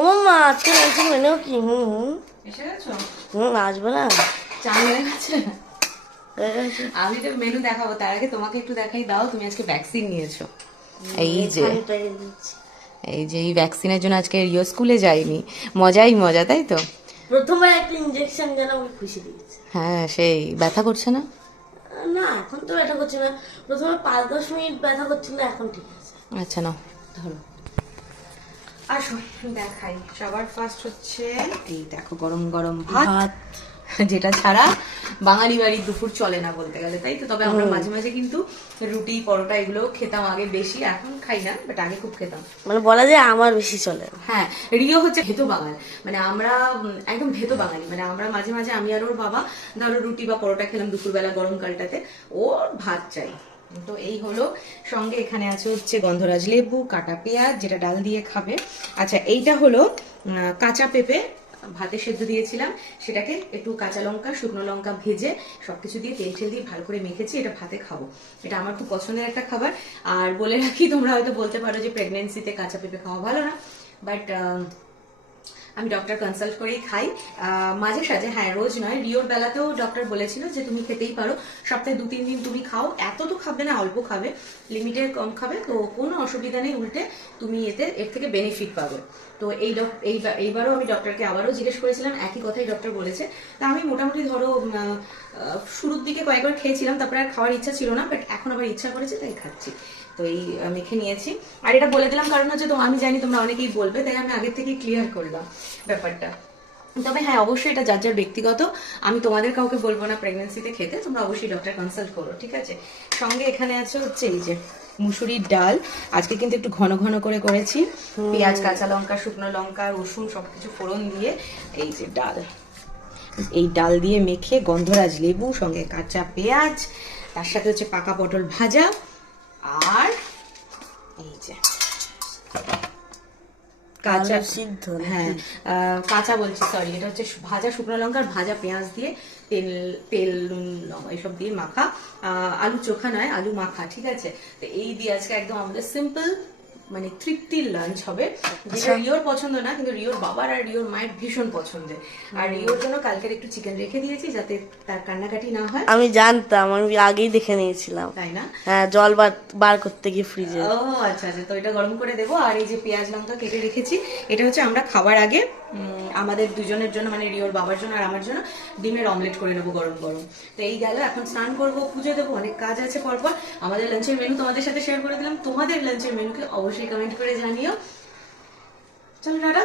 ও মা আজকে লাঞ্চের মেনু কি হুম হুম। এসে গেছো? হুম আসবে না। চা হয়ে গেছে? আমি তো মেনু দেখাবো তার আগে তোমাকে একটু দেখাই দাও তুমি আজকে ভ্যাকসিন নিয়েছো। এই যে। এই যে এই ভ্যাকসিনের জন্য আজকে রিও স্কুলে যাইনি মজাই মজা তাই তো? প্রথমবার একটা ইঞ্জেকশন যেন আমাকে খুশি দিয়েছে। হ্যাঁ সেই ব্যথা করছে না? না এখন তো ব্যথা করছে না। প্রথমে পাঁচ দশ মিনিট ব্যথা করছিল এখন ঠিক আছে। আচ্ছা নাও। ধরো। আসো দেখাই। সবার ফার্স্ট হচ্ছে এই দেখো গরম গরম ভাত। যেটা ছাড়া বাঙালি বাড়ির দুপুর চলে না বলতে গেলে তাই তো? তবে আমরা মাঝে মাঝে কিন্তু রুটি পরোটা এগুলো খেতাম আগে বেশি এখন খাই না বাট আগে খুব খেতাম। মানে বলা যায় আমার বেশি চলে। হ্যাঁ রিও হচ্ছে ভেতো বাঙাল। মানে আমরা একদম ভেতো বাঙালি। মানে আমরা মাঝে মাঝে আমি আর ওর বাবা ধরো রুটি বা পরোটা খেলাম দুপুরবেলা গরমকালটাতে ওর ভাত চাই। তো এই হলো। সঙ্গে এখানে আছে হচ্ছে গন্ধরাজ লেবু, কাটা পেঁয়াজ, যেটা ডাল দিয়ে খাবে। আচ্ছা এইটা হলো কাঁচা পেঁপে ভাতে সেদ্ধ দিয়েছিলাম। সেটাকে একটু কাঁচা লঙ্কা, শুকনো লঙ্কা ভেজে সবকিছু দিয়ে তেল টেল দিয়ে ভালো করে মেখেছি, এটা ভাতে খাব। এটা আমার খুব পছন্দের একটা খাবার। আর বলে রাখি, তোমরা হয়তো বলতে পারো যে প্রেগনেন্সিতে কাঁচা পেঁপে খাওয়া ভালো না। বাট আমি ডক্টর কনসাল্ট করেই খাই। মাঝে সাঝে হ্যাঁ রোজ নয়, রিওর বেলাতেও ডক্টর বলেছিল যে তুমি খেতেই পারো। সপ্তাহে দু তিন দিন তুমি খাও, এত তো খাবে না, অল্প খাবে লিমিটের কম খাবে, তো কোনো অসুবিধা নেই, উল্টে তুমি এতে, এর থেকে বেনিফিট পাবে। তো এই এই এইবারও আমি ডক্টরকে আবারও জিজ্ঞেস করেছিলাম, একই কথাই ডক্টর বলেছে। তা আমি মোটামুটি ধরো শুরুর দিকে কয়েকবার খেয়েছিলাম, তারপরে আর খাওয়ার ইচ্ছা ছিল না বাট এখন আবার ইচ্ছা করেছে, তাই খাচ্ছি। তো এই মেখে নিয়েছি। আর এটা বলে দিলাম কারণ হচ্ছে, তো আমি জানি তোমরা অনেকেই বলবে, তাই আমি আগের থেকে ক্লিয়ার করলাম। ব্যাপারটা। তবে হ্যাঁ অবশ্যই এটা যার যার ব্যক্তিগত। আমি তোমাদের কাউকে বলব না প্রেগনেন্সিতে খেতে তোমরা অবশ্যই ডক্টর কনসাল্ট করো ঠিক আছে? সঙ্গে এখানে আছে হচ্ছে এই যে মুসুরির ডাল। আজকে কিন্তু একটু ঘন ঘন করে করেছি। পেঁয়াজ কাঁচা লঙ্কা শুকনো লঙ্কা রসুন সবকিছু ফোড়ন দিয়ে এই যে ডাল। এই ডাল দিয়ে মেখে গন্ধরাজ লেবু সঙ্গে কাঁচা পেঁয়াজ তার সাথে হচ্ছে পাকা পটল ভাজা আর এই যে কাঁচা সিদ্ধ হ্যাঁ আহ, কাঁচা বলছি সরি এটা হচ্ছে ভাজা শুকনো লঙ্কার ভাজা পেঁয়াজ দিয়ে তেল তেল নুন লঙ্কা এসব দিয়ে মাখা। আহ, আলু চোখা নয় আলু মাখা ঠিক আছে? তো এই দিয়ে আজকে একদম আমাদের সিম্পল মানে তৃপ্তির লাঞ্চ হবে। যেটা রিওর পছন্দ না কিন্তু রিওর বাবার আর রিওর মায়ের ভীষণ পছন্দের। আর রিওর জন্য কালকের একটু চিকেন রেখে দিয়েছি যাতে তার কান্নাকাটি না হয়। আমি জানতাম আমি আগেই দেখে নিয়েছিলাম। তাই না? হ্যাঁ জল বার বার করতে গিয়ে ফ্রিজে ও আচ্ছা আচ্ছা তো এটা গরম করে দেবো। আর এই যে পেঁয়াজ লঙ্কা কেটে রেখেছি এটা হচ্ছে আমরা খাবার আগে আমাদের দুজনের জন্য মানে রিওর বাবার জন্য আর আমার জন্য ডিমের অমলেট করে নেব গরম গরম। তো এই গেল এখন স্নান করব পুজো দেবো অনেক কাজ আছে পরপর। আমাদের লাঞ্চের মেনু তোমাদের সাথে শেয়ার করে দিলাম। তোমাদের লাঞ্চের মেনুকে অবশ্যই কমেন্ট করে জানিও। চলো টাটা।